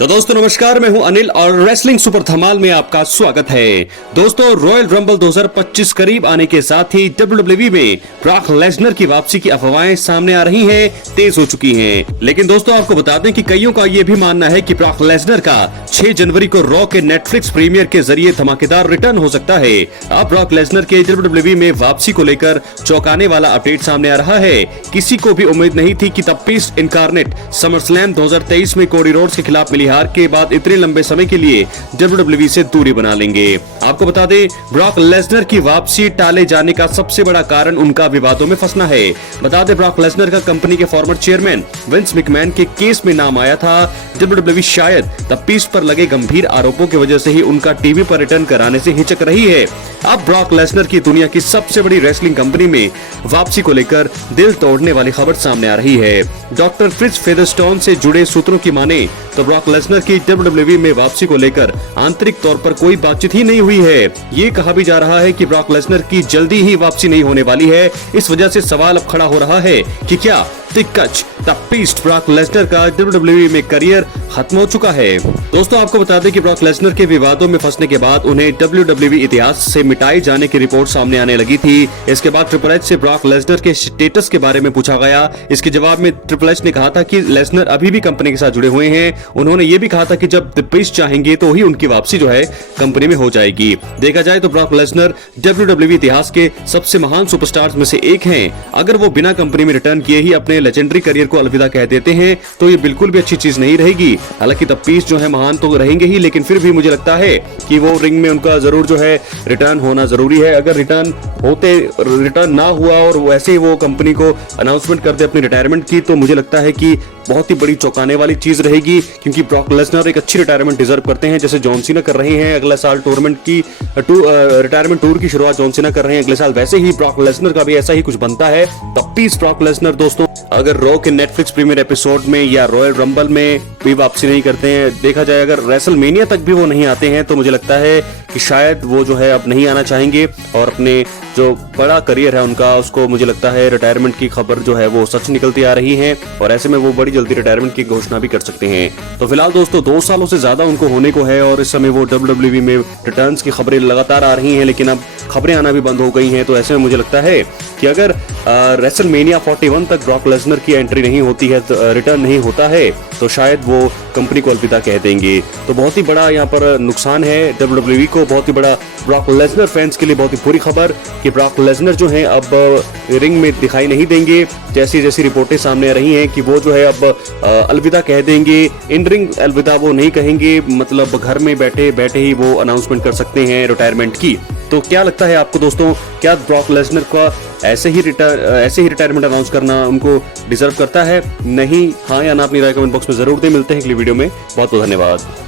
तो दोस्तों नमस्कार, मैं हूं अनिल और रेसलिंग सुपर धमाल में आपका स्वागत है। दोस्तों रॉयल रंबल 2025 करीब आने के साथ ही WWE में ब्रॉक लेसनर की वापसी की अफवाहें सामने आ रही हैं, तेज हो चुकी हैं। लेकिन दोस्तों आपको बता दें कि कईयों का ये भी मानना है कि ब्रॉक लेसनर का 6 जनवरी को रॉ के नेटफ्लिक्स प्रीमियर के जरिए धमाकेदार रिटर्न हो सकता है। अब ब्रॉक लेसनर के WWE में वापसी को लेकर चौंकाने वाला अपडेट सामने आ रहा है। किसी को भी उम्मीद नहीं थी कि द बीस्ट इनकार्नेट समरस्लैम 2023 में कोडी रोड्स के खिलाफ मिली हार के बाद इतने लंबे समय के लिए WWE से दूरी बना लेंगे। आपको बता दें, ब्रॉक लेसनर की वापसी टाले जाने का सबसे बड़ा कारण उनका विवादों में फंसना है। बता दें, ब्रॉक लेसनर का कंपनी के फॉर्मर चेयरमैन विंस मैकमैन के केस में नाम आया था। WWE शायद द बीस्ट पर लगे गंभीर आरोपों की वजह से ही उनका टीवी पर रिटर्न कराने से हिचक रही है। अब ब्रॉक लेसनर की दुनिया की सबसे बड़ी रेसलिंग कंपनी में वापसी को लेकर दिल तोड़ने वाली खबर सामने आ रही है। डॉक्टर फ्रिट्ज फेदरस्टोन से जुड़े सूत्रों की माने तो ब्रॉक लेसनर की WWE में वापसी को लेकर आंतरिक तौर पर कोई बातचीत ही नहीं हुई है। ये कहा भी जा रहा है कि ब्रॉक लेसनर की जल्दी ही वापसी नहीं होने वाली है। इस वजह से सवाल अब खड़ा हो रहा है कि क्या दिग्गज द बीस्ट ब्रॉक लेसनर का WWE में करियर खत्म हो चुका है। दोस्तों आपको बता दें कि ब्रॉक लेसनर के विवादों में फंसने के बाद उन्हें WWE इतिहास से मिटाए जाने की रिपोर्ट सामने आने लगी थी। इसके बाद ट्रिपल एच से ब्रॉक लेसनर के स्टेटस के बारे में पूछा गया। इसके जवाब में ट्रिपल एच ने कहा था कि लेसनर अभी भी कंपनी के साथ जुड़े हुए हैं। उन्होंने ये भी कहा था कि जब द बीस्ट चाहेंगे तो ही उनकी वापसी जो है कंपनी में हो जाएगी। देखा जाए तो ब्रॉक लेसनर WWE इतिहास के सबसे महान सुपरस्टार्स में से एक हैं। अगर वो बिना कंपनी में रिटर्न किए ही अपने लेजेंडरी करियर को अलविदा कह देते हैं तो ये बिल्कुल भी अच्छी चीज नहीं रहेगी। हालांकि द बीस्ट जो है महान तो रहेंगे ही, लेकिन फिर भी मुझे लगता है कि वो रिंग में उनका जरूर जो है रिटर्न होना जरूरी है। अगर रिटर्न ना हुआ और वैसे ही वो कंपनी को अनाउंसमेंट कर दे अपनी रिटायरमेंट की, तो मुझे लगता है कि बहुत ही बड़ी चौंकाने वाली चीज रहेगी। क्योंकि ब्रॉक लेसनर एक अच्छी रिटायरमेंट डिजर्व करते हैं, जैसे जॉन सीना कर रहे हैं। अगला साल टूर्नामेंट की रिटायरमेंट टूर की शुरुआत जॉन सीना कर रहे हैं अगले साल, वैसे ही ब्रॉक लेसनर का भी ऐसा ही कुछ बनता है। द बीस्ट ब्रॉक लेसनर दोस्तों अगर रॉ के नेटफ्लिक्स प्रीमियर एपिसोड में या रॉयल रंबल में भी वापसी नहीं करते हैं, देखा जाए अगर रेसलमेनिया तक भी वो नहीं आते हैं, तो मुझे लगता है कि शायद वो जो है अब नहीं आना चाहेंगे और अपने जो बड़ा करियर है उनका, उसको मुझे लगता है रिटायरमेंट की खबर जो है वो सच निकलती आ रही है और ऐसे में वो बड़ी जल्दी रिटायरमेंट की घोषणा भी कर सकते हैं। तो फिलहाल दोस्तों 2 सालों से ज्यादा उनको होने को है और इस समय वो WWE में रिटर्न्स की खबरें लगातार आ रही हैं, लेकिन अब खबरें आना भी बंद हो गई हैं। तो ऐसे में मुझे लगता है कि अगर रेसलमेनिया 41 तक ब्रॉक लेसनर की एंट्री नहीं होती है, रिटर्न नहीं होता है, तो शायद वो कंपनी को अलविदा कह देंगे। तो बहुत ही बड़ा यहाँ पर नुकसान है WWE को, बहुत ही बड़ा ब्रॉक लेसनर फैंस के लिए बहुत ही बुरी खबर कि ब्रॉक लेसनर जो है अब रिंग में दिखाई नहीं देंगे। जैसी जैसी रिपोर्टें सामने आ रही हैं कि वो जो है अब अलविदा कह देंगे। इन रिंग अलविदा वो नहीं कहेंगे, मतलब घर में बैठे बैठे ही वो अनाउंसमेंट कर सकते हैं रिटायरमेंट की। तो क्या लगता है आपको दोस्तों, क्या ब्रॉक लेसनर का ऐसे ही रिटायरमेंट अनाउंस करना उनको डिजर्व करता है? नहीं, हाँ या ना अपनी राय कमेंट बॉक्स में जरूर दें। मिलते हैं अगली वीडियो में। बहुत बहुत धन्यवाद।